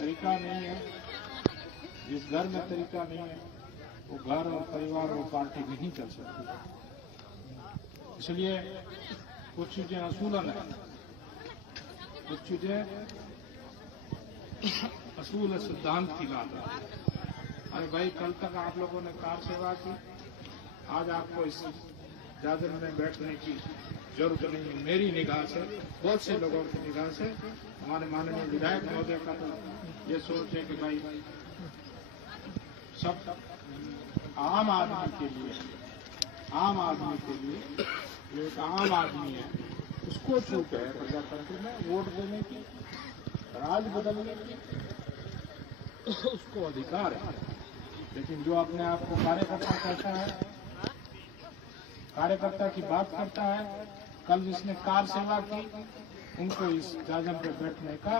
तरीका नहीं है, जिस घर में तरीका नहीं है वो घर और परिवार और पार्टी नहीं चल सकती। इसलिए कुछ चीजें असूलन है, कुछ चीजें असूल सिद्धांत की बात है। अरे भाई, कल तक आप लोगों ने कार सेवा की, आज आपको इस जादन में बैठने की जरूरत नहीं है। मेरी निगाह से, बहुत से लोगों की निगाह से, हमारे माननीय विधायक महोदय का तो ये सोच है कि भाई सब आम आदमी के लिए, जो एक आम आदमी है उसको छूट है प्रजातंत्र में वोट देने की, राज बदलने की उसको अधिकार है। लेकिन जो अपने आप को कार्यकर्ता कहता है, कार्यकर्ता की बात करता है, कल जिसने कार सेवा की उनको इस जाजम पे बैठने का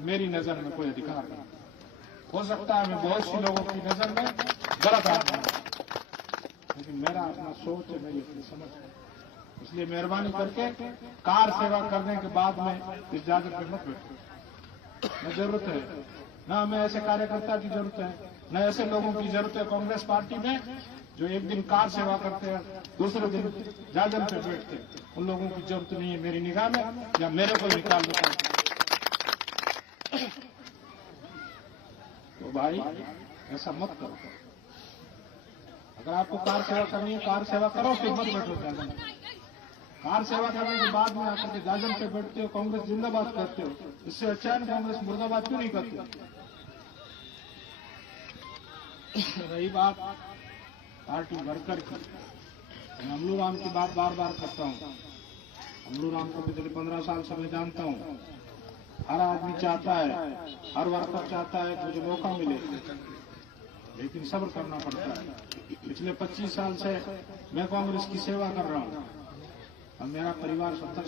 मेरी नजर में कोई अधिकार नहीं। हो सकता है मैं बहुत सी लोगों की नजर में गलत आदमी हूं, लेकिन मेरा अपना सोच है, मेरी अपनी समझ है। इसलिए मेहरबानी करके कार सेवा करने के बाद में इस जाजम पे मत बैठो। न जरूरत है, न हमें ऐसे कार्यकर्ता की जरूरत है, न ऐसे लोगों की जरूरत है कांग्रेस पार्टी में जो एक दिन कार सेवा करते हैं, दूसरे दिन जाजम पे बैठते हैं। उन लोगों की जरूरत नहीं है मेरी निगाह में, या मेरे को निकाल देता है। तो भाई ऐसा मत करो। अगर आपको कार सेवा करनी है, कार सेवा करो, फिर मत बैठो जाजम। कार सेवा करने के बाद में आकर के जाजम पे बैठते हो, कांग्रेस जिंदाबाद करते हो, इससे अच्छा है कांग्रेस मुर्दाबाद क्यों नहीं करते? रही बात पार्टी वर्कर की, मैं अमलू राम की बात बार बार करता हूँ। अमलू राम को पिछले 15 साल से मैं जानता हूँ। हर आदमी चाहता है, हर वर्कर चाहता है कि मुझे मौका मिले, लेकिन सब्र करना पड़ता है। पिछले 25 साल से मैं कांग्रेस की सेवा कर रहा हूँ। अब मेरा परिवार 70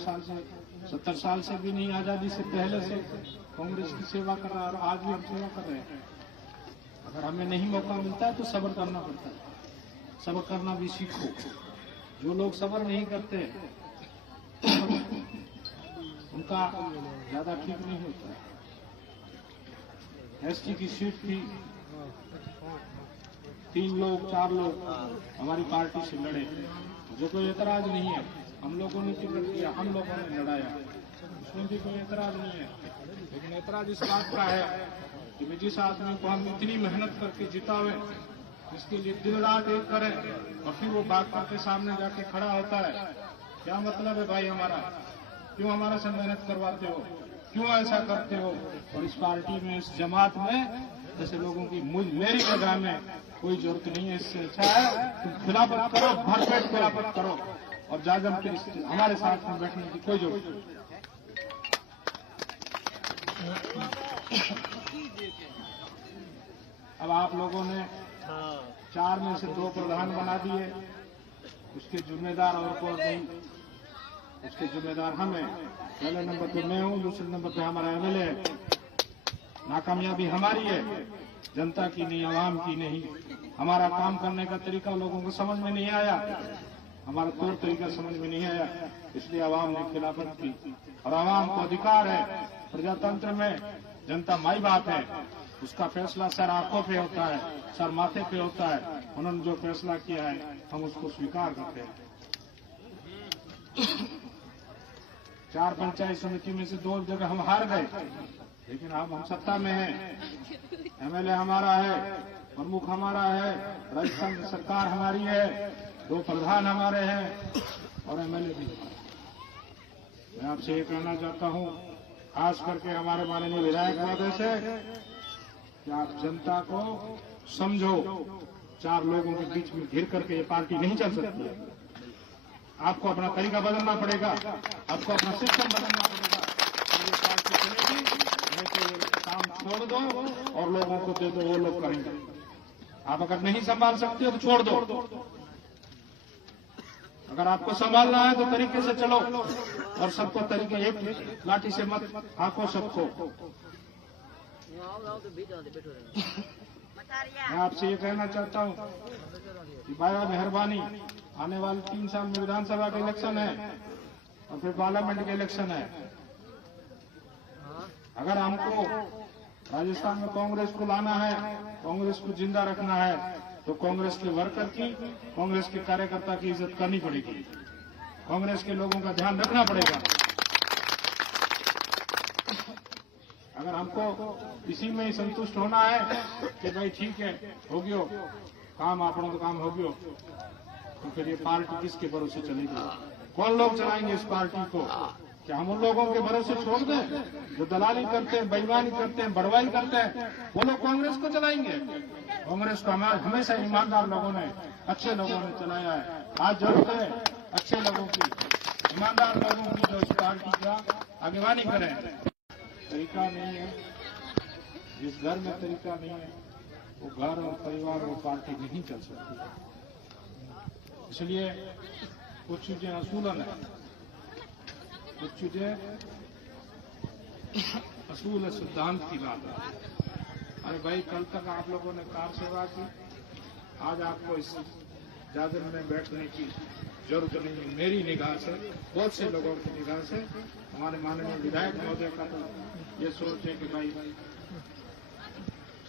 साल से भी नहीं, आजादी से पहले से कांग्रेस की सेवा कर रहा है, और आज भी हम सेवा कर रहे हैं। अगर हमें नहीं मौका मिलता है तो सब्र करना पड़ता है। सब्र करना भी सीखो। जो लोग सब्र नहीं करते उनका ज्यादा ठीक नहीं होता। एसटी की सीट थी, 3 लोग 4 लोग हमारी पार्टी से लड़े, मुझे कोई एतराज नहीं है। हम लोगों ने टिकट दिया, हम लोगों ने लड़ाया, उसमें भी कोई एतराज नहीं है। लेकिन एतराज इस बात का है कि जिस आदमी को हम इतनी मेहनत करके जितावे, इसके लिए दिन रात एक करें, और फिर वो बात करके सामने जाके खड़ा होता है, क्या मतलब है भाई हमारा? क्यों हमारा से मेहनत करवाते हो? क्यों ऐसा करते हो? और इस पार्टी में, इस जमात में जैसे लोगों की मेरी जगह में कोई जरूरत नहीं है। इससे अच्छा है तुम खिलाफत करो, भरपेट खिलाफत करो, और जाजम पे हमारे साथ में बैठने की कोई जरूरत नहीं। अब आप लोगों ने 4 में से 2 प्रधान बना दिए, उसके जिम्मेदार और कोई नहीं, उसके जिम्मेदार हम हैं। पहले नंबर पे मैं हूँ, दूसरे नंबर पे हमारा एमएलए है। नाकामयाबी हमारी है, जनता की नहीं, आवाम की नहीं। हमारा काम करने का तरीका लोगों को समझ में नहीं आया, हमारा तौर तरीका समझ में नहीं आया, इसलिए आवाम ने खिलाफत की। और आवाम को अधिकार है, प्रजातंत्र में जनता माई बाप है, उसका फैसला सर आंखों पे होता है, सर माथे पे होता है। उन्होंने जो फैसला किया है हम उसको स्वीकार करते हैं। 4 पंचायत समिति में से 2 जगह हम हार गए, लेकिन अब हम सत्ता में हैं। एमएलए हमारा है, प्रमुख हमारा है, राजस्थान सरकार हमारी है, 2 प्रधान हमारे हैं, और एमएलए भी। मैं आपसे ये कहना चाहता हूँ, खास करके हमारे माननीय विधायक महोदय से, कि आप जनता को समझो। 4 लोगों के बीच में घिर करके ये पार्टी नहीं चल सकती है। आपको अपना तरीका बदलना पड़ेगा, आपको अपना सिस्टम बदलना पड़ेगा, ये पार्टी चलेगी। नहीं तो ये काम छोड़ दो और लोगों को दे दो, वो लोग करेंगे। आप अगर नहीं संभाल सकते हो तो छोड़ दो। अगर आपको संभालना है तो तरीके से चलो, और सबको तरीके, एक लाठी से मत हाको सबको। मैं आपसे ये कहना चाहता हूँ कि भाया मेहरबानी, आने वाले 3 साल में विधानसभा का इलेक्शन है और फिर पार्लियामेंट का इलेक्शन है। अगर हमको राजस्थान में कांग्रेस को लाना है, कांग्रेस को जिंदा रखना है, तो कांग्रेस के वर्कर की, कांग्रेस के कार्यकर्ता की इज्जत करनी पड़ेगी, कांग्रेस के लोगों का ध्यान रखना पड़ेगा। अगर हमको इसी में ही संतुष्ट होना है कि भाई ठीक है हो गयो काम, आपनों का काम हो गयो, तो फिर ये पार्टी किसके भरोसे चलेगी? कौन लोग चलाएंगे इस पार्टी को? क्या हम उन लोगों के भरोसे छोड़ दें जो दलाली करते हैं, बेईमानी करते हैं, बड़वाई करते हैं? वो लोग कांग्रेस को चलाएंगे? कांग्रेस को हमेशा ईमानदार लोगों ने, अच्छे लोगों ने चलाया है। आज जरूरत है अच्छे लोगों की, ईमानदार लोगों की, जो इस पार्टी का आगेवानी करें। तरीका नहीं है, जिस घर में तरीका नहीं है वो घर और परिवार और पार्टी नहीं चल सकती। इसलिए कुछ चीजें असूलन है, कुछ चीजें असूल सिद्धांत की बात है। अरे भाई कल तक आप लोगों ने कार सेवा की, आज आपको इस जादर में बैठने की जरूरत नहीं है। मेरी निगाह से, बहुत से लोगों की निगाह से, हमारे माननीय विधायक महोदय का तो ये सोच है कि भाई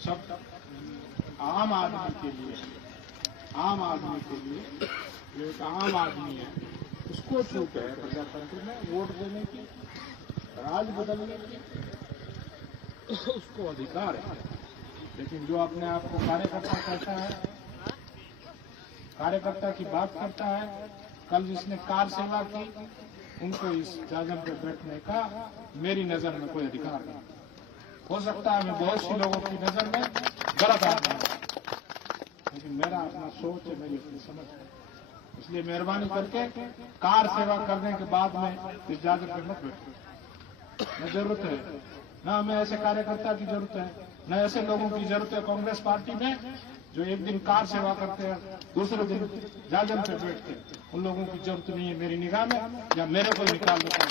सब आम आदमी के लिए, आम आदमी के लिए, जो एक आम आदमी है उसको छूट है प्रजातंत्र में वोट देने की, राज बदलने की, उसको अधिकार है। लेकिन जो अपने आप को कार्यकर्ता कहता है, कार्यकर्ता की बात करता है, कल जिसने कार सेवा की उनको इस जाजम पे बैठने का मेरी नजर में कोई अधिकार नहीं। हो सकता है मैं बहुत सी लोगों की नजर में गलत आदमी हूं, लेकिन मेरा अपना सोच है, मेरी अपनी समझ है। इसलिए मेहरबानी करके कार सेवा करने के बाद में इस जाजम पे मत बैठो। न जरूरत है, न हमें ऐसे कार्यकर्ता की जरूरत है, न ऐसे लोगों की जरूरत है कांग्रेस पार्टी में जो एक दिन कार सेवा करते हैं, दूसरे दिन जाजम पे बैठते हैं। उन लोगों की जरूरत नहीं है मेरी निगाह में, या मेरे को निकाल देता है।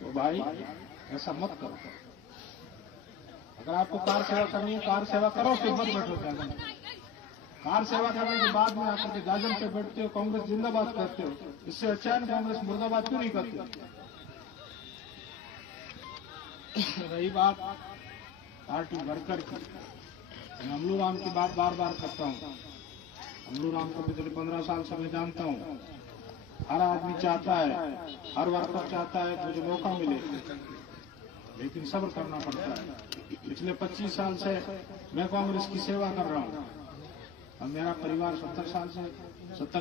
तो भाई ऐसा मत करो। अगर आपको कार सेवा करनी है, कार सेवा करो, फिर मत बैठो जाजम। कार सेवा करने के बाद में आकर के जाजम पे बैठते हो, कांग्रेस जिंदाबाद करते हो, इससे अच्छा है कांग्रेस मुर्दाबाद क्यों नहीं करते? रही बात पार्टी वर्कर की, मैं अमलू राम की बात बार बार करता हूँ। अमलू राम को पिछले 15 साल से मैं जानता हूँ। हर आदमी चाहता है, हर वर्कर चाहता है मुझे मौका मिले, लेकिन सब्र करना पड़ता है। पिछले 25 साल से मैं कांग्रेस की सेवा कर रहा हूँ। अब मेरा परिवार 70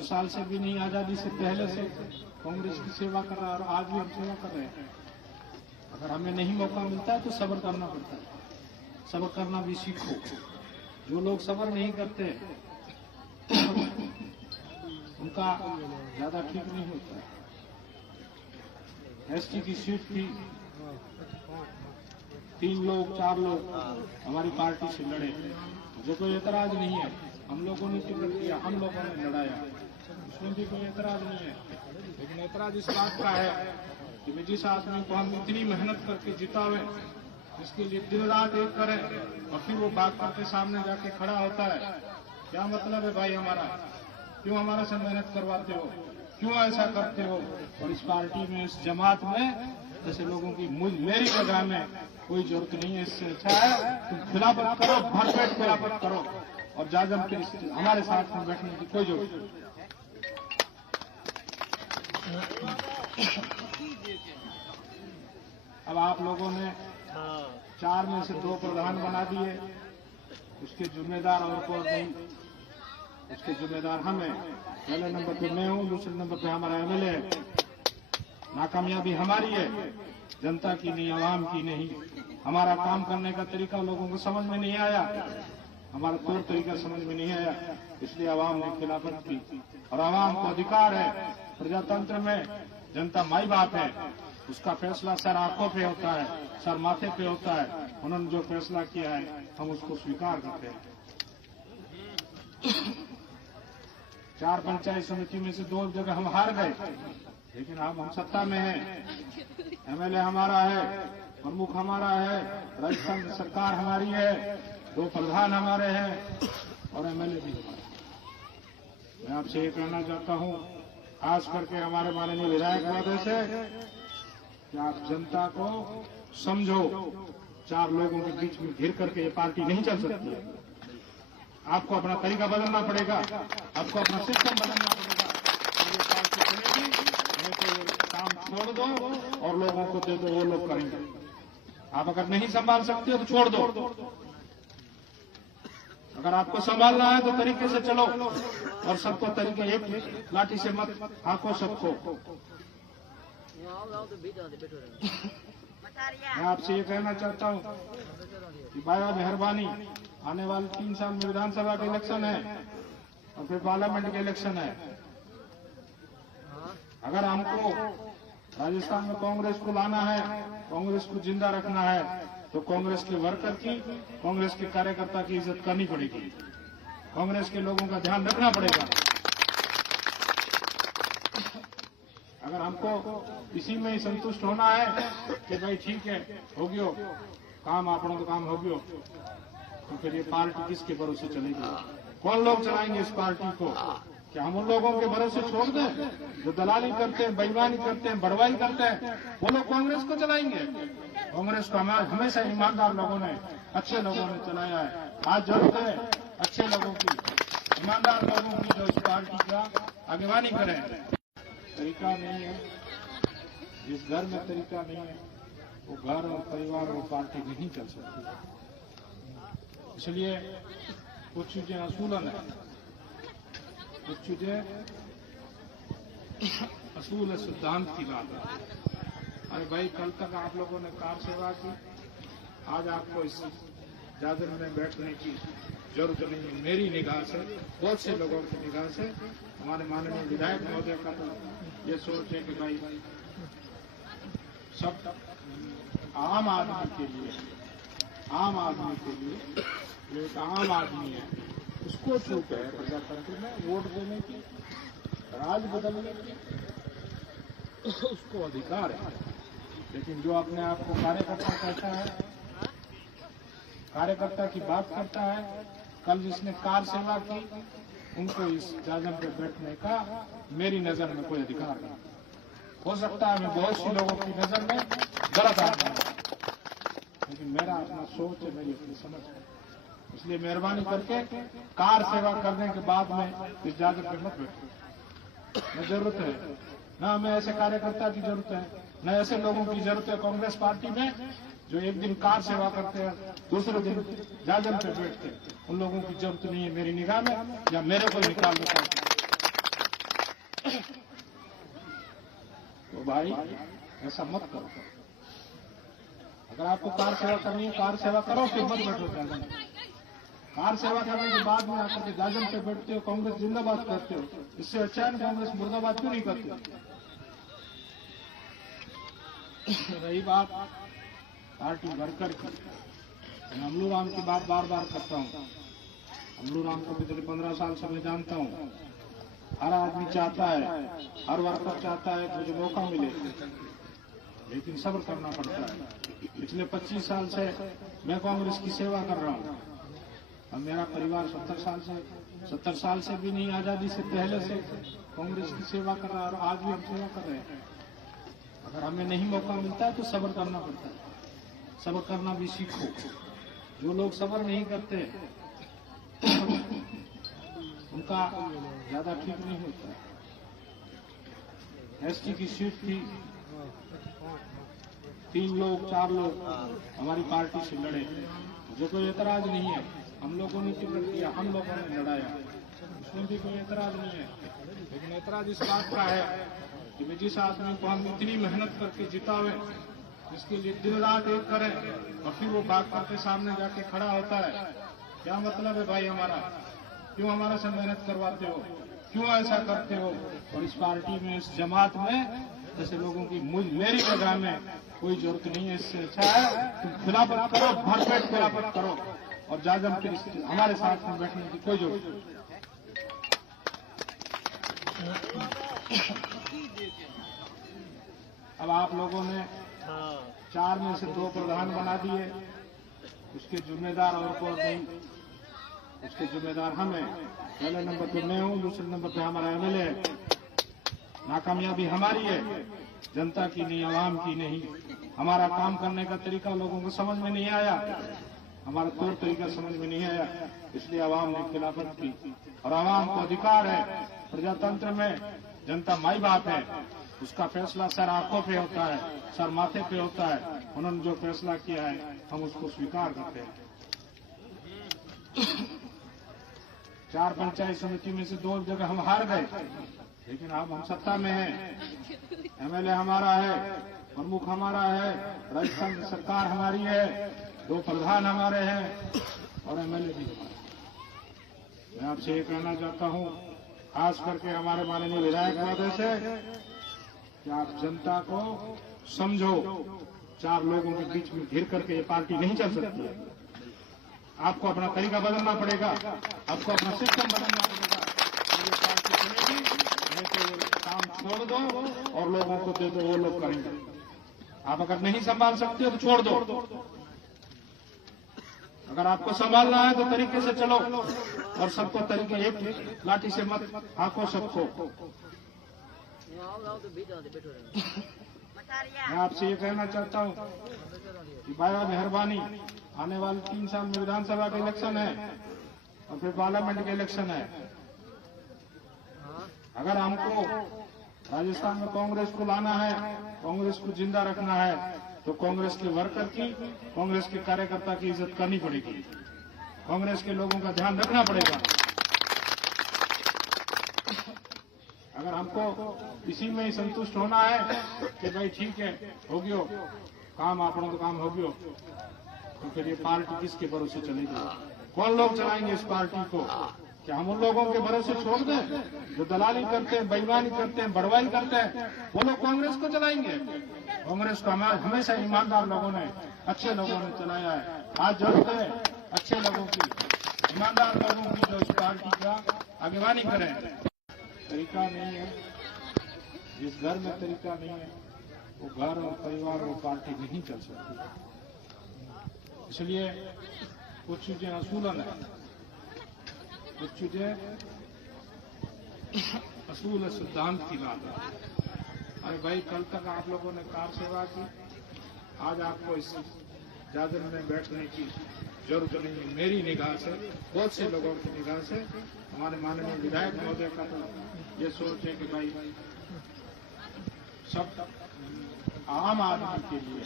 साल से भी नहीं, आजादी से पहले से कांग्रेस की सेवा कर रहा है, और आज भी हम सेवा कर रहे हैं। अगर हमें नहीं मौका मिलता है तो सब्र करना पड़ता है। सब्र करना भी सीखो। जो लोग सब्र नहीं करते उनका ज्यादा ठीक नहीं होता है। एसटी की सीट थी, 3 लोग 4 लोग हमारी पार्टी से लड़े, मुझे कोई एतराज नहीं है। हम लोगों ने टिकट दिया, हम लोगों ने लड़ाया, उसमें भी कोई एतराज नहीं है। लेकिन एतराज इस बात का है कि जिस आदमी को हम इतनी मेहनत करके जितावे, जिसके लिए दिन रात एक करें, और फिर वो बात करके सामने जाके खड़ा होता है, क्या मतलब है भाई हमारा? क्यों हमारा से मेहनत करवाते हो? क्यों ऐसा करते हो? और इस पार्टी में, इस जमात में जैसे लोगों की मेरी निगाह में कोई जरूरत नहीं है। इससे अच्छा है तुम खिलाफत करो, भरपेट खिलाफत करो, और जाजम के हमारे साथ में बैठने की कोई जरूरत नहीं। अब आप लोगों ने 4 में से 2 प्रधान बना दिए, उसके जिम्मेदार और कोई नहीं, उसके जिम्मेदार हम हैं। पहले नंबर पे मैं हूँ, दूसरे नंबर पे हमारा एमएलए है। नाकामयाबी हमारी है, जनता की नहीं, आवाम की नहीं। हमारा काम करने का तरीका लोगों को समझ में नहीं आया, हमारा तौर तरीका समझ में नहीं आया, इसलिए आवाम ने खिलाफत की। और आवाम को अधिकार है, प्रजातंत्र में जनता माई बाप है, उसका फैसला सर आंखों पे होता है, सर माथे पे होता है। उन्होंने जो फैसला किया है हम उसको स्वीकार करते हैं। 4 पंचायत समिति में से 2 जगह हम हार गए, लेकिन अब हम सत्ता में हैं। एमएलए हमारा है, प्रमुख हमारा है, राजस्थान सरकार हमारी है, 2 प्रधान हमारे हैं, और एमएलए भी हमारे। मैं आपसे ये कहना चाहता हूँ, खास करके हमारे माननीय विधायक महोदय से, कि आप जनता को समझो। 4 लोगों के बीच में घिर करके ये पार्टी नहीं चल सकती। आपको अपना तरीका बदलना पड़ेगा, आपको अपना सिस्टम बदलना पड़ेगा, ये पार्टी चलेगी। नहीं तो ये काम छोड़ दो और लोगों को दे दो, वो लोग करेंगे। आप अगर नहीं संभाल सकते हो तो छोड़ दो। अगर आपको संभालना है तो तरीके से चलो और सबको तरीके, एक लाठी से मत हाको सबको। मैं आपसे ये कहना चाहता हूँ कि बाया मेहरबानी, आने वाले 3 साल में विधानसभा के इलेक्शन है और फिर पार्लियामेंट के इलेक्शन है। अगर हमको राजस्थान में कांग्रेस को लाना है, कांग्रेस को जिंदा रखना है, तो कांग्रेस के वर्कर की, कांग्रेस के कार्यकर्ता की इज्जत करनी पड़ेगी, कांग्रेस के लोगों का ध्यान रखना पड़ेगा। अगर हमको इसी में ही संतुष्ट होना है कि भाई ठीक है, हो गयो काम, आपनों का काम हो गयो, तो फिर ये पार्टी किसके भरोसे चलेगी? कौन लोग चलाएंगे इस पार्टी को? क्या हम उन लोगों के भरोसे छोड़ दें जो दलाली करते हैं, बेईमानी करते हैं, बड़वाई करते हैं? वो लोग कांग्रेस को चलाएंगे? कांग्रेस को हमेशा ईमानदार लोगों ने, अच्छे लोगों ने चलाया है। आज जरूरत है अच्छे लोगों की, ईमानदार लोगों की, जो इस पार्टी का आगेवानी करें। तरीका नहीं है, जिस घर में तरीका नहीं है वो घर और परिवार और पार्टी नहीं चल सकती। इसलिए कुछ चीजें असूलन है, कुछ चीजें असूल है, सिद्धांत की बात है। अरे भाई, कल तक आप लोगों ने कार सेवा की, आज आपको इस दादर में बैठने की जरूरत नहीं है। मेरी निगाह से, बहुत से लोगों की निगाह से, हमारे माननीय विधायक महोदय का तो ये सोच है कि भाई सब आम आदमी के लिए, आम आदमी के लिए, जो एक आम आदमी है उसको छूट है प्रजातंत्र में वोट देने की, राज बदलने की, उसको अधिकार है। लेकिन जो अपने आप को कार्यकर्ता कहता है, कार्यकर्ता की बात करता है, कल जिसने कार सेवा की, उनको इस जाजम पे बैठने का मेरी नजर में कोई अधिकार नहीं। हो सकता है मैं बहुत सी लोगों की नजर में गलत आदमी हूं, लेकिन मेरा अपना सोच है, मेरी अपनी समझ है। इसलिए मेहरबानी करके कार सेवा करने के बाद में इस जाजम पे मत बैठो। न जरूरत है, न हमें ऐसे कार्यकर्ता की जरूरत है, न ऐसे लोगों की जरूरत है कांग्रेस पार्टी में जो एक दिन कार सेवा करते हैं, दूसरे दिन जाजम पे बैठते हैं। उन लोगों की जरूरत नहीं है मेरी निगाह में, या मेरे को निकाल देता है। तो भाई ऐसा मत करो। अगर आपको कार सेवा करनी है, कार सेवा करो, फिर मत बैठो जाजम। कार सेवा करने के बाद में आकर के जाजम पे बैठते हो, कांग्रेस जिंदाबाद करते हो, इससे अच्छा है कांग्रेस मुर्दाबाद क्यों नहीं करते? रही बात पार्टी वर्कर की, मैं अमलू राम की बात बार बार करता हूँ। अमलू राम को पिछले 15 साल से मैं जानता हूँ। हर आदमी चाहता है, हर वर्कर चाहता है कि मुझे मौका मिले, लेकिन सब्र करना पड़ता है। पिछले 25 साल से मैं कांग्रेस की सेवा कर रहा हूँ। अब मेरा परिवार 70 साल से भी नहीं, आजादी से पहले से कांग्रेस की सेवा कर रहा है और आज भी हम सेवा कर रहे हैं। अगर हमें नहीं मौका मिलता है तो सब्र करना पड़ता है। सब्र करना भी सीखो। जो लोग सब्र नहीं करते उनका ज्यादा ठीक नहीं होता। एसटी की सीट थी, 3 लोग 4 लोग हमारी पार्टी से लड़े, मुझे कोई एतराज नहीं है। हम लोगों ने टिकट दिया, हम लोगों ने लड़ाया, उसमें भी कोई एतराज नहीं है। लेकिन एतराज इस बात का है कि जिस आदमी को हम इतनी मेहनत करके जितावे, जिसके लिए दिन रात एक करें और फिर वो बात करके सामने जाके खड़ा होता है, क्या मतलब है भाई हमारा? क्यों हमारा से मेहनत करवाते हो? क्यों ऐसा करते हो? और इस पार्टी में, इस जमात में ऐसे लोगों की मेरी जगह में कोई जरूरत नहीं है। इससे अच्छा है तुम खिलाफत करो, भरपेट खिलाफत करो और जाजम के हमारे साथ में बैठने की कोई जरूरत नहीं। अब आप लोगों ने 4 में से 2 प्रधान बना दिए, उसके जिम्मेदार और कोई नहीं, उसके जिम्मेदार हम हैं। पहले नंबर पे मैं हूँ, दूसरे नंबर पे हमारा एमएलए है। नाकामयाबी हमारी है, जनता की नहीं, आवाम की नहीं। हमारा काम करने का तरीका लोगों को समझ में नहीं आया, हमारा तौर तरीका समझ में नहीं आया, इसलिए आवाम ने खिलाफत की। और आवाम को अधिकार है, प्रजातंत्र में जनता माई बाप है, उसका फैसला सर आंखों पे होता है, सर माथे पे होता है। उन्होंने जो फैसला किया है हम उसको स्वीकार करते हैं। 4 पंचायत समिति में से 2 जगह हम हार गए, लेकिन अब हम सत्ता में हैं। एमएलए हमारा है, प्रमुख हमारा है, राजस्थान में सरकार हमारी है, 2 प्रधान हमारे हैं और एमएलए भी हमारे। मैं आपसे ये कहना चाहता हूं, खास करके हमारे माननीय विधायक महोदय से, कि आप जनता को समझो। 4 लोगों के बीच में घिर करके ये पार्टी नहीं चल सकती। आपको अपना तरीका बदलना पड़ेगा, आपको अपना सिस्टम बदलना पड़ेगा, ये पार्टी चलेगी। नहीं तो ये काम छोड़ दो और लोगों को दे दो, वो लोग करेंगे। आप अगर नहीं संभाल सकते हो तो छोड़ दो। अगर आपको संभालना है तो तरीके से चलो और सबको तरीके, एक लाठी से मत हाको सबको। मैं आपसे ये कहना चाहता हूँ कि बाया मेहरबानी, आने वाले 3 साल में विधानसभा के इलेक्शन है और फिर पार्लियामेंट के इलेक्शन है। अगर हमको राजस्थान में कांग्रेस को लाना है, कांग्रेस को जिंदा रखना है, तो कांग्रेस के वर्कर की, कांग्रेस के कार्यकर्ता की इज्जत करनी पड़ेगी, कांग्रेस के लोगों का ध्यान रखना पड़ेगा। अगर हमको इसी में ही संतुष्ट होना है कि भाई ठीक है, हो गयो काम, आपनों का काम हो गयो, तो फिर ये पार्टी किसके भरोसे चलेगी? कौन लोग चलाएंगे इस पार्टी को? क्या हम उन लोगों के भरोसे छोड़ दें जो दलाली करते हैं, बेईमानी करते हैं, बड़वाई करते हैं? वो लोग कांग्रेस को चलाएंगे? कांग्रेस को हमेशा ईमानदार लोगों ने, अच्छे लोगों ने चलाया है। आज जरूरत है अच्छे लोगों की, ईमानदार लोगों की, जो इस पार्टी का आगेवानी करें। तरीका नहीं है, जिस घर में तरीका नहीं है वो घर और परिवार और पार्टी नहीं चल सकती। इसलिए कुछ चीजें असूलन है, कुछ चीजें असूल सिद्धांत की बात है। अरे भाई, कल तक आप लोगों ने कार सेवा की, आज आपको इस जादर में बैठने की जरूरत नहीं है। मेरी निगाह से, बहुत से लोगों की निगाह से, हमारे माननीय विधायक महोदय का तो ये सोच है कि भाई सब आम आदमी के लिए,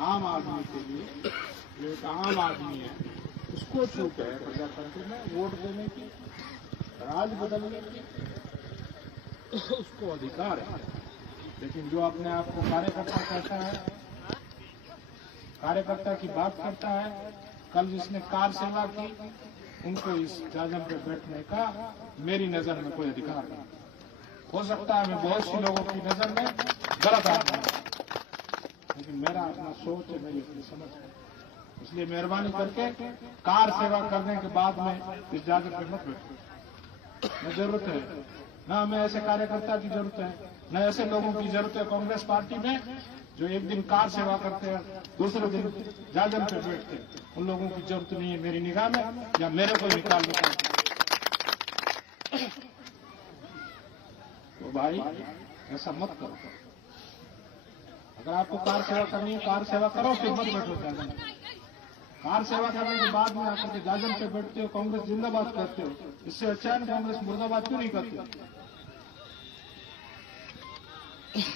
आम आदमी के लिए, जो एक आम आदमी है उसको छूट है प्रजातंत्र में वोट देने की, राज बदलने की, उसको अधिकार है। लेकिन जो अपने आप को कार्यकर्ता कहता है, कार्यकर्ता की बात करता है, कल जिसने कार सेवा की, उनको इस जाजम पे बैठने का मेरी नजर में कोई अधिकार नहीं। हो सकता है मैं बहुत सी लोगों की नजर में गलत आदमी हूं, लेकिन मेरा अपना सोच है, मेरी अपनी समझ है। इसलिए मेहरबानी करके कार सेवा करने के बाद में इस जाजम पे मत बैठो। न जरूरत है, न हमें ऐसे कार्यकर्ता की जरूरत है, न ऐसे लोगों की जरूरत है कांग्रेस पार्टी में जो एक दिन कार सेवा करते हैं, दूसरे दिन जाजम पे बैठते हैं। उन लोगों की जरूरत नहीं है मेरी निगाह में, या मेरे को निकाल देता। तो भाई ऐसा मत करो। अगर आपको कार सेवा करनी है, कार सेवा करो, फिर मत बैठो जाजम पे। कार सेवा करने के बाद में आकर के जाजम पे बैठते हो, कांग्रेस जिंदाबाद करते हो, इससे अच्छा है कांग्रेस मुर्दाबाद क्यों नहीं करते?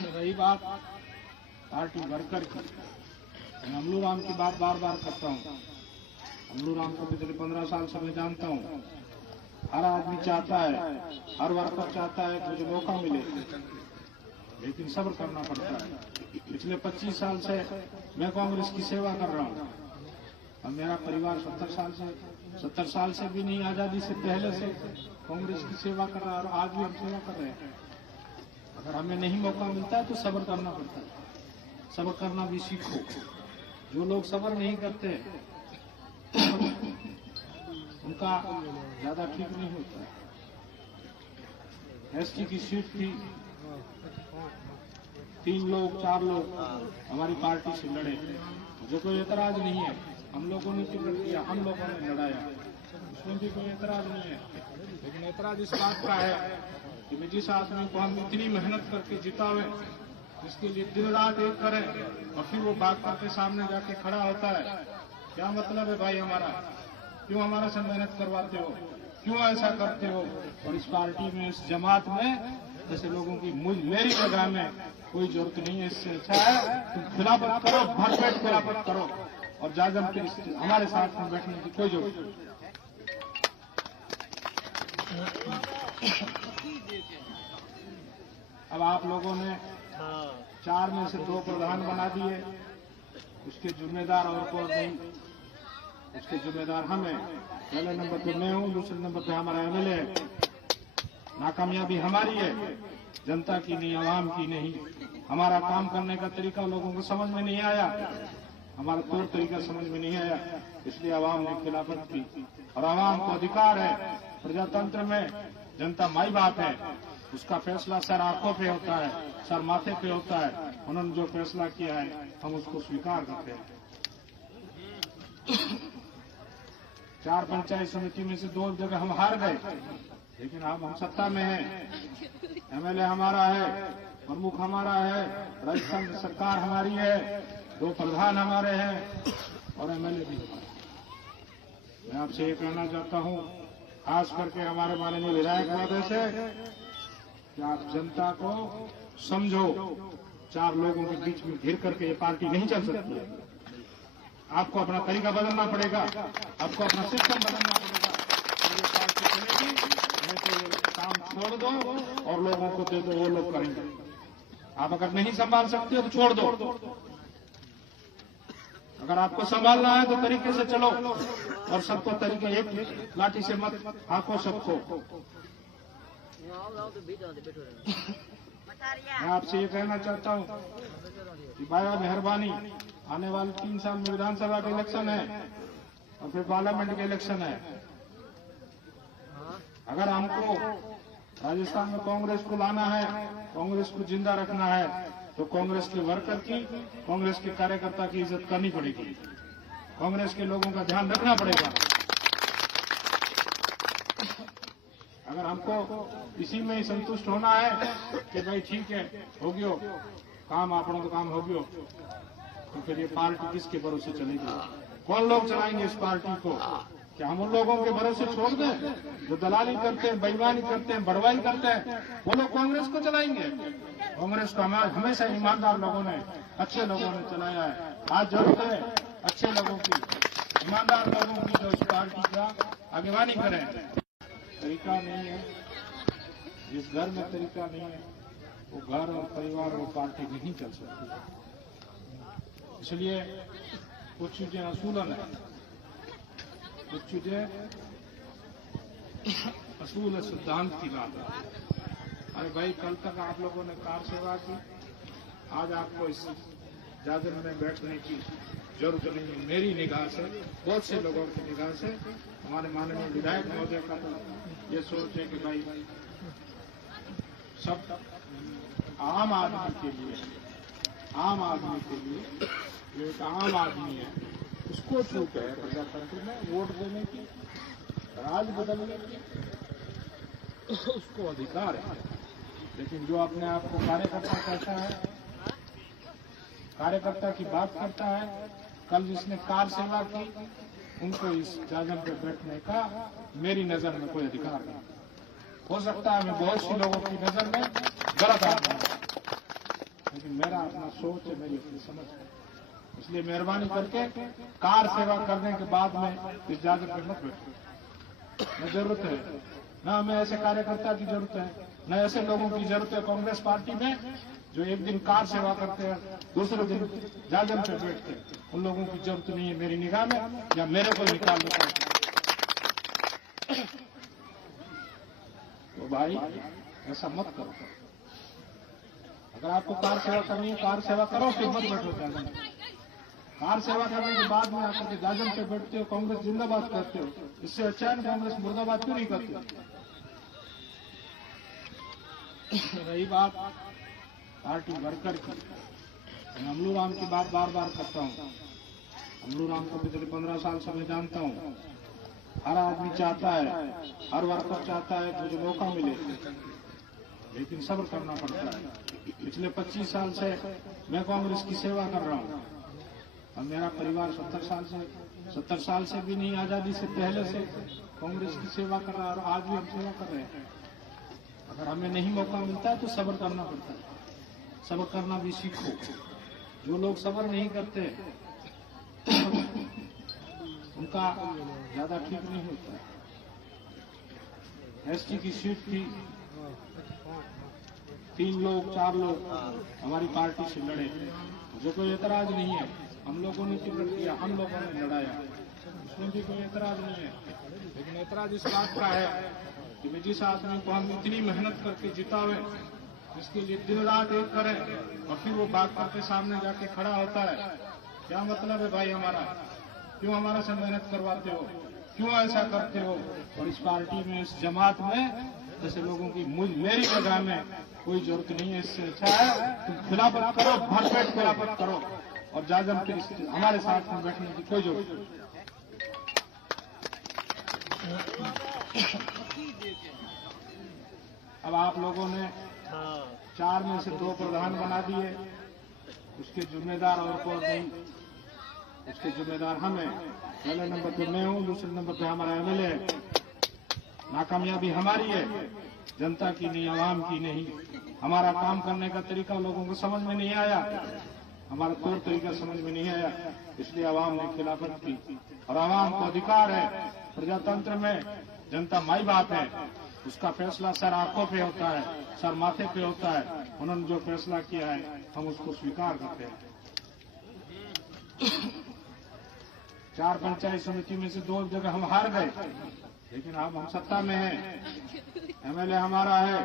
रही बात पार्टी वर्कर की, मैं अमलू राम की बात बार बार करता हूँ। अमलू राम को पिछले 15 साल से मैं जानता हूँ। हर आदमी चाहता है, हर वर्कर चाहता है कि मुझे मौका मिले, लेकिन सब्र करना पड़ता है। पिछले 25 साल से मैं कांग्रेस की सेवा कर रहा हूँ और मेरा परिवार 70 साल से भी नहीं, आजादी से पहले से कांग्रेस की सेवा कर रहा है और आज भी हम सेवा कर रहे हैं। अगर हमें नहीं मौका मिलता है तो सब्र करना पड़ता है। सब्र करना भी सीखो। जो लोग सब्र नहीं करते उनका ज्यादा ठीक नहीं होता। एसटी की सीट थी, 3 लोग 4 लोग हमारी पार्टी से लड़े, मुझे कोई एतराज नहीं है। हम लोगों ने टिकट किया, हम लोगों ने लड़ाया, उसमें भी कोई एतराज नहीं है। लेकिन एतराज इस बात का है कि जिस आदमी को हम इतनी मेहनत करके जितावे इसके लिए दिन रात एक करें और फिर वो भाग करके सामने जाके खड़ा होता है। क्या मतलब है भाई हमारा? क्यों हमारे से मेहनत करवाते हो? क्यों ऐसा करते हो? और इस पार्टी में, इस जमात में जैसे लोगों की मेरी जगह में कोई जरूरत नहीं है। इससे अच्छा है तुम खिलाफत करो, भरपेट खिलाफत करो और जाजम के हमारे साथ में बैठने की कोई जरूरत नहीं। अब आप लोगों ने 4 में से 2 प्रधान बना दिए, उसके जिम्मेदार और कोई नहीं, उसके जिम्मेदार हम हैं। पहले नंबर पे मैं हूं, दूसरे नंबर पे हमारा एमएलए है। नाकामयाबी हमारी है, जनता की नहीं, आवाम की नहीं। हमारा काम करने का तरीका लोगों को समझ में नहीं आया, हमारा तौर तरीका समझ में नहीं आया, इसलिए आवाम ने खिलाफत की। और आवाम को अधिकार है, प्रजातंत्र में जनता माई बाप है, उसका फैसला सर आंखों पे होता है, सर माथे पे होता है। उन्होंने जो फैसला किया है हम उसको स्वीकार करते हैं। 4 पंचायत समिति में से 2 जगह हम हार गए, लेकिन अब हम सत्ता में हैं। एमएलए हमारा है, प्रमुख हमारा है, राजस्थान सरकार हमारी है, 2 प्रधान हमारे हैं और एमएलए भी हमारे। मैं आपसे ये कहना चाहता हूं, खास करके हमारे माननीय विधायक महोदय से, कि आप जनता को समझो। 4 लोगों के बीच में घिर करके ये पार्टी नहीं चल सकती है। आपको अपना तरीका बदलना पड़ेगा, आपको अपना सिस्टम बदलना पड़ेगा, ये पार्टी चलेगी। नहीं तो ये काम छोड़ दो और लोगों को दे दो, वो लोग करेंगे। आप अगर नहीं संभाल सकते हो तो छोड़ दो। अगर आपको संभालना है तो तरीके से चलो और सबको तरीके, एक लाठी से मत हाको सबको। मैं आपसे ये कहना चाहता हूँ कि भाई मेहरबानी, आने वाले 3 साल में विधानसभा के इलेक्शन है और फिर पार्लियामेंट के इलेक्शन है। अगर हमको राजस्थान में कांग्रेस को लाना है, कांग्रेस को जिंदा रखना है, तो कांग्रेस के वर्कर की, कांग्रेस के कार्यकर्ता की इज्जत करनी पड़ेगी, कांग्रेस के लोगों का ध्यान रखना पड़ेगा। अगर हमको इसी में ही संतुष्ट होना है कि भाई ठीक है, हो गयो काम, आपनों का काम हो गयो, तो फिर ये पार्टी किसके भरोसे चलेगी? कौन लोग चलाएंगे इस पार्टी को? क्या हम उन लोगों के भरोसे छोड़ दें जो दलाली करते हैं, बेईमानी करते हैं, बड़वाई करते हैं? वो लोग कांग्रेस को चलाएंगे? कांग्रेस को हमेशा ईमानदार लोगों ने, अच्छे लोगों ने चलाया है। आज जरूरत है अच्छे लोगों की, ईमानदार लोगों की, जो इस पार्टी का आगेवानी करें। तरीका नहीं है, जिस घर में तरीका नहीं है वो घर और परिवार, वो पार्टी नहीं चल सकती। इसलिए कुछ चीजें असूलन है, कुछ चीजें असूल सिद्धांत की बात है। अरे भाई, कल तक आप लोगों ने कार सेवा की, आज आपको इस जाजम में बैठने की जरूरत नहीं है। मेरी निगाह से, बहुत से लोगों की निगाह से, हमारे माननीय विधायक महोदय का तो ये सोच है कि भाई सब आम आदमी के लिए, आम आदमी के लिए, जो एक आम आदमी है उसको छूट है प्रजातंत्र में वोट देने की, राज बदलने की, उसको अधिकार है। लेकिन जो अपने आप को कार्यकर्ता कहता है, कार्यकर्ता की बात करता है, कल जिसने कार सेवा की, उनको इस जाजम पे बैठने का मेरी नजर में कोई अधिकार नहीं। हो सकता है मैं बहुत सी लोगों की नजर में गलत आदमी हूं, लेकिन मेरा अपना सोच है, मेरी अपनी समझ है। इसलिए मेहरबानी करके कार सेवा करने के बाद में इस जाजम पे मत बैठो। न जरूरत है, न हमें ऐसे कार्यकर्ता की जरूरत है, न ऐसे लोगों की जरूरत है कांग्रेस पार्टी में जो एक दिन कार सेवा करते हैं, दूसरे दिन जाजम पे बैठते हैं। उन लोगों की जरूरत नहीं है मेरी निगाह में, या मेरे को निकाल देता है। तो भाई ऐसा मत करो। अगर आपको कार सेवा करनी है, कार सेवा करो, फिर मत बैठो जाजम। कार सेवा करने के बाद में आकर के जाजम पे बैठते हो, कांग्रेस जिंदाबाद करते हो, इससे अच्छा है कांग्रेस मुर्दाबाद क्यों नहीं करते? रही बात पार्टी वर्कर की, मैं अमलू राम की बात बार बार करता हूँ। अमलू राम को पिछले 15 साल से मैं जानता हूँ। हर आदमी चाहता है, हर वर्कर चाहता है मुझे मौका मिले, लेकिन सब्र करना पड़ता है। पिछले 25 साल से मैं कांग्रेस की सेवा कर रहा हूँ और मेरा परिवार 70 साल से भी नहीं, आजादी से पहले से कांग्रेस की सेवा कर रहा है और आज भी हम सेवा कर रहे हैं। अगर हमें नहीं मौका मिलता है तो सब्र करना पड़ता है। सब्र करना भी सीखो। जो लोग सब्र नहीं करते उनका ज्यादा ठीक नहीं होता है। एसटी की सीट थी, 3 लोग 4 लोग हमारी पार्टी से लड़े, मुझे कोई एतराज नहीं है। हम लोगों ने टिकट दिया, हम लोगों ने लड़ाया, उसमें भी कोई एतराज नहीं है। लेकिन एतराज इस बात का है कि जिस आदमी को हम इतनी मेहनत करके जितावे, जिसके लिए दिन रात एक करें और फिर वो बात करके सामने जाके खड़ा होता है, क्या मतलब है भाई हमारा? क्यों हमारा से मेहनत करवाते हो? क्यों ऐसा करते हो? और इस पार्टी में, इस जमात में जैसे लोगों की मेरी जगह में कोई जरूरत नहीं है। इससे अच्छा है तुम खिलाफत करो, भरपेट खिलाफत करो और जाजम के हमारे साथ में बैठने की कोई जरूरत नहीं। अब आप लोगों ने 4 में से 2 प्रधान बना दिए, उसके जिम्मेदार और कोई नहीं, उसके जिम्मेदार हम हैं। पहले नंबर पे मैं हूँ, दूसरे नंबर पे हमारा एमएलए है। नाकामयाबी हमारी है, जनता की नहीं, आवाम की नहीं। हमारा काम करने का तरीका लोगों को समझ में नहीं आया, हमारा तौर तरीका समझ में नहीं आया, इसलिए आवाम ने खिलाफत की। और आवाम को अधिकार है, प्रजातंत्र में जनता माई बाप है, उसका फैसला सर आंखों पे होता है, सर माथे पे होता है। उन्होंने जो फैसला किया है हम उसको स्वीकार करते हैं। 4 पंचायत समिति में से 2 जगह हम हार गए, लेकिन अब हम सत्ता में हैं। एमएलए हमारा है,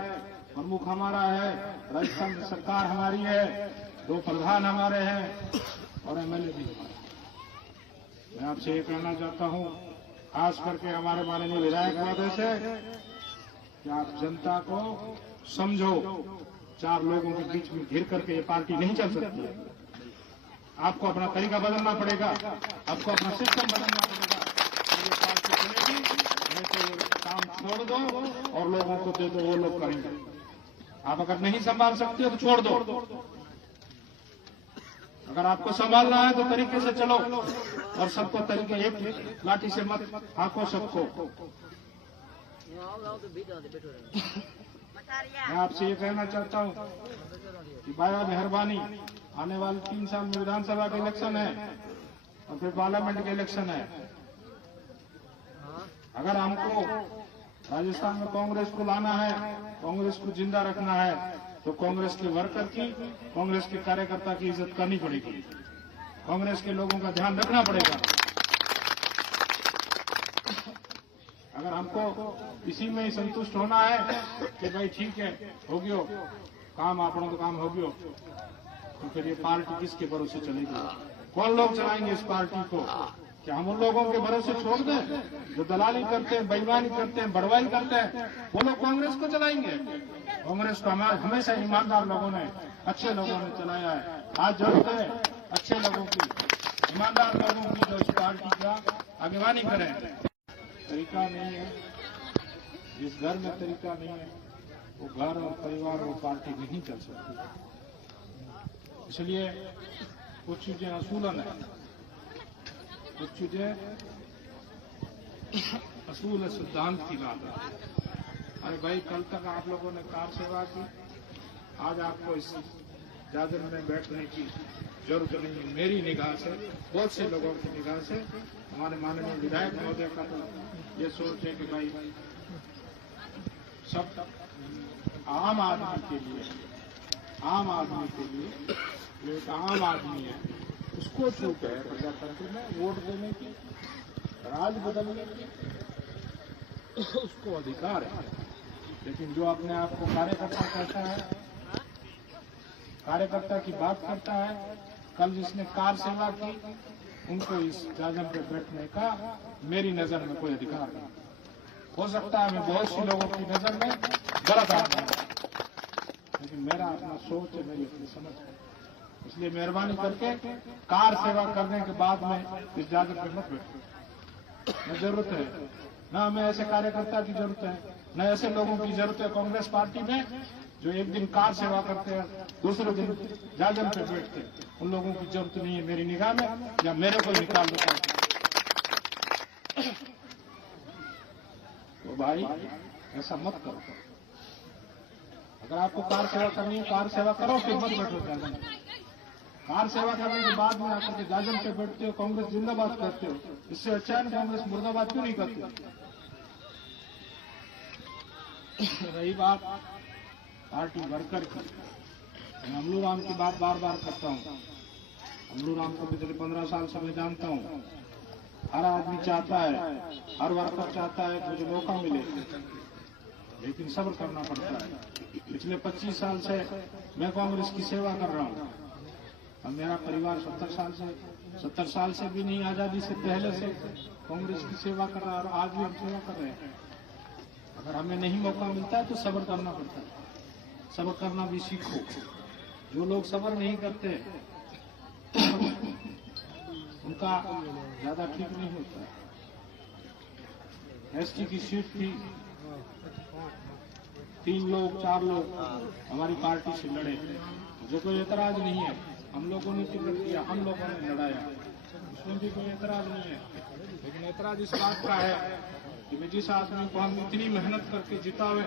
प्रमुख हमारा है, राजस्थान सरकार हमारी है, 2 प्रधान हमारे हैं और एमएलए भी हमारे। मैं आपसे ये कहना चाहता हूँ, खास करके हमारे माननीय विधायक महोदय से, कि आप जनता को समझो। 4 लोगों के बीच में घिर करके ये पार्टी नहीं चल सकती है। आपको अपना तरीका बदलना पड़ेगा, आपको अपना सिस्टम बदलना पड़ेगा, ये पार्टी चलेगी। नहीं तो ये काम छोड़ दो और लोगों को दे दो, वो लोग करेंगे। आप अगर नहीं संभाल सकते हो तो छोड़ दो। अगर आपको संभालना है तो तरीके से चलो और सबको तरीके, एक लाठी से मत हाको सबको। मैं आपसे ये कहना चाहता हूँ कि बाया मेहरबानी, आने वाले 3 साल में विधानसभा का इलेक्शन है और फिर पार्लियामेंट के इलेक्शन है। अगर हमको राजस्थान में कांग्रेस को लाना है, कांग्रेस को जिंदा रखना है, तो कांग्रेस के वर्कर की, कांग्रेस के कार्यकर्ता की इज्जत करनी पड़ेगी, कांग्रेस के लोगों का ध्यान रखना पड़ेगा। अगर हमको इसी में ही संतुष्ट होना है कि भाई ठीक है, हो गयो काम, आपनों का काम हो गयो, तो फिर ये पार्टी किसके भरोसे चलेगी? कौन लोग चलाएंगे इस पार्टी को? क्या हम उन लोगों के भरोसे छोड़ दें जो दलाली करते हैं, बेईमानी करते हैं, बड़वाई करते हैं? वो लोग कांग्रेस को चलाएंगे? कांग्रेस को हमेशा ईमानदार लोगों ने, अच्छे लोगों ने चलाया है। आज जरूरत है अच्छे लोगों की, ईमानदार लोगों की, जो इस पार्टी का आगेवानी करें। तरीका नहीं है, जिस घर में तरीका नहीं है वो घर और परिवार और पार्टी नहीं चल सकती। इसलिए कुछ चीजें असूलन है, कुछ चीजें असूल सिद्धांत की बात है। अरे भाई, कल तक आप लोगों ने कार सेवा की, आज आपको इस जादर में बैठने की जरूरत नहीं है। मेरी निगाह से, बहुत से लोगों की निगाह से, हमारे माननीय विधायक महोदय का तो ये सोच है कि भाई सब आम आदमी के लिए, आम आदमी के लिए, जो एक आम आदमी है उसको छूट है प्रजातंत्र में वोट देने की, राज बदलने की, उसको अधिकार है। लेकिन जो अपने आप को कार्यकर्ता कहता है, कार्यकर्ता की बात करता है, कल जिसने कार सेवा की, उनको इस जाजम पे बैठने का मेरी नजर में कोई अधिकार नहीं। हो सकता है मैं बहुत सी लोगों की नजर में गलत आदमी हूं, लेकिन मेरा अपना सोच है, मेरी अपनी समझ है। इसलिए मेहरबानी करके कार सेवा करने के बाद में इस जादर पे मत बैठो। न जरूरत है, न हमें ऐसे कार्यकर्ता की जरूरत है, न ऐसे लोगों की जरूरत है कांग्रेस पार्टी में जो एक दिन कार सेवा करते हैं, दूसरे दिन जाजम पे बैठते हैं, उन लोगों की जरूरत नहीं है मेरी निगाह में, या मेरे को निकाल दो। तो भाई ऐसा मत करो। अगर आपको कार सेवा करनी है, कार सेवा करो, फिर मत बैठो जाजम। कार सेवा करने के बाद में आकर के जाजम पे बैठते हो, कांग्रेस जिंदाबाद करते हो। इससे अच्छा है कांग्रेस मुर्दाबाद क्यों नहीं करते। रही बात पार्टी वर्कर की, मैं अमलू राम की बात बार बार करता हूँ। अमलू राम को पिछले 15 साल से मैं जानता हूँ। हर आदमी चाहता है, हर वर्कर चाहता है कि मुझे मौका मिले, लेकिन सब्र करना पड़ता है। पिछले 25 साल से मैं कांग्रेस की सेवा कर रहा हूँ। और मेरा परिवार 70 साल से भी नहीं, आजादी से पहले से कांग्रेस की सेवा कर रहा है, और आज भी हम सेवा कर रहे हैं। अगर हमें नहीं मौका मिलता है तो सब्र करना पड़ता है। सब्र करना भी सीखो। जो लोग सब्र नहीं करते उनका ज्यादा ठीक नहीं होता है। एसटी की सीट थी, 3 लोग 4 लोग हमारी पार्टी से लड़े, जो कोई एतराज नहीं है। हम लोगों ने टिकट दिया, हम लोगों ने लड़ाया, उसमें भी कोई एतराज नहीं है। लेकिन एतराज इस बात का है कि जिस आदमी को हम इतनी मेहनत करके जितावे,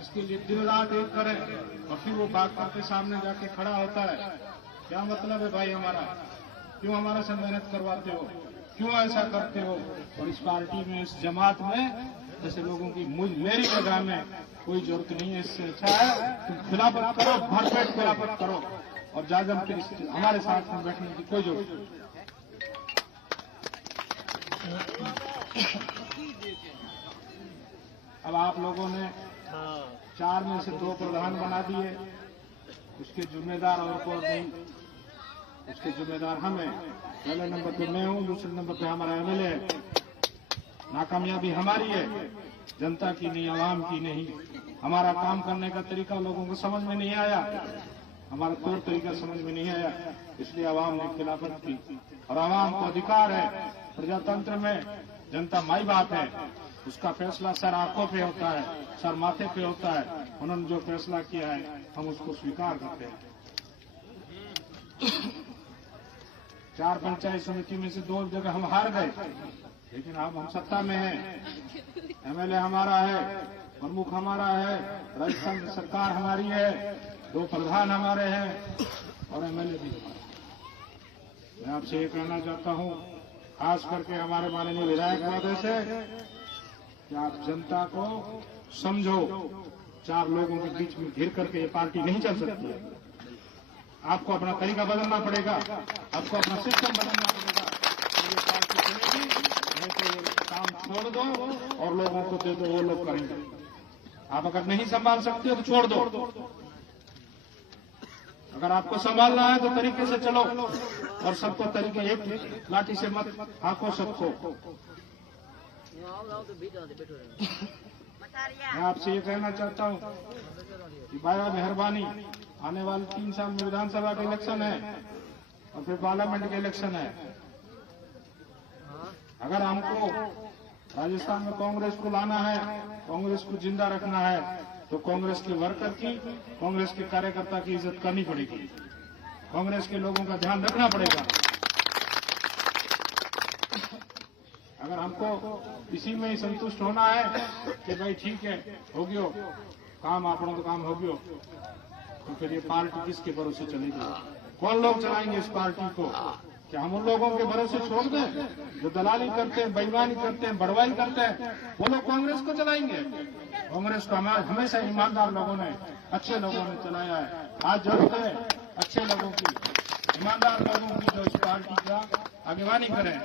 इसके लिए दिन रात एक करें, और फिर वो बात करके सामने जाके खड़ा होता है। क्या मतलब है भाई हमारा? क्यों हमारा से मेहनत करवाते हो? क्यों ऐसा करते हो? और इस पार्टी में, इस जमात में जैसे लोगों की मेरी निगाह में कोई जरूरत नहीं है। इससे अच्छा है तुम खिलाफत करो, भरपेट खिलाफत करो, और जाजम फिर हमारे साथ में बैठने की कोई जरूरत नहीं। अब आप लोगों ने 4 में से 2 प्रधान बना दिए, उसके जिम्मेदार और कोई नहीं, उसके जिम्मेदार हम हैं। पहले नंबर पे मैं हूँ, दूसरे नंबर पे हमारा एमएलए है। नाकामयाबी हमारी है, जनता की नहीं, आवाम की नहीं। हमारा काम करने का तरीका लोगों को समझ में नहीं आया, हमारा तौर तरीका समझ में नहीं आया, इसलिए आवाम ने खिलाफत की। और आवाम को अधिकार है, प्रजातंत्र में जनता माई बाप है, उसका फैसला सर आंखों पे होता है, सर माथे पे होता है। उन्होंने जो फैसला किया है हम उसको स्वीकार करते हैं। 4 पंचायत समिति में से 2 जगह हम हार गए, लेकिन अब हम सत्ता में हैं। एमएलए हमारा है, प्रमुख हमारा है, राजस्थान सरकार हमारी है, 2 प्रधान हमारे हैं, और एमएलए भी हमारे। मैं आपसे ये कहना चाहता हूँ, खास करके हमारे माननीय विधायक महोदय से, कि आप जनता को समझो। 4 लोगों के बीच में घिर करके ये पार्टी नहीं चल सकती है। आपको अपना तरीका बदलना पड़ेगा, आपको अपना सिस्टम बदलना पड़ेगा, तो ये पार्टी चलेगी। नहीं तो ये काम छोड़ दो और लोगों को दे दो, वो लोग करेंगे। आप अगर नहीं संभाल सकते हो तो छोड़ दो। अगर आपको संभालना है तो तरीके से चलो, और सबको तरीके, एक लाठी से मत हाँको सबको। मैं आपसे ये कहना चाहता हूँ कि बाया मेहरबानी, आने वाले 3 साल में विधानसभा का इलेक्शन है और फिर पार्लियामेंट के इलेक्शन है। अगर हमको राजस्थान में कांग्रेस को लाना है, कांग्रेस को जिंदा रखना है, तो कांग्रेस के वर्कर की, कांग्रेस के कार्यकर्ता की इज्जत करनी पड़ेगी, कांग्रेस के लोगों का ध्यान रखना पड़ेगा। अगर हमको इसी में ही संतुष्ट होना है कि भाई ठीक है, हो गयो काम, आपनों तो काम हो गयो, तो फिर ये पार्टी किसके भरोसे चलेगी? कौन लोग चलाएंगे इस पार्टी को? क्या हम उन लोगों के भरोसे छोड़ दें जो दलाली करते हैं, बेईमानी करते हैं, बड़वाई करते हैं? वो लोग कांग्रेस को चलाएंगे? कांग्रेस को हमेशा ईमानदार लोगों ने, अच्छे लोगों ने चलाया है। आज जरूरत है अच्छे लोगों की, ईमानदार लोगों की, जो इस पार्टी का आगेवानी करें।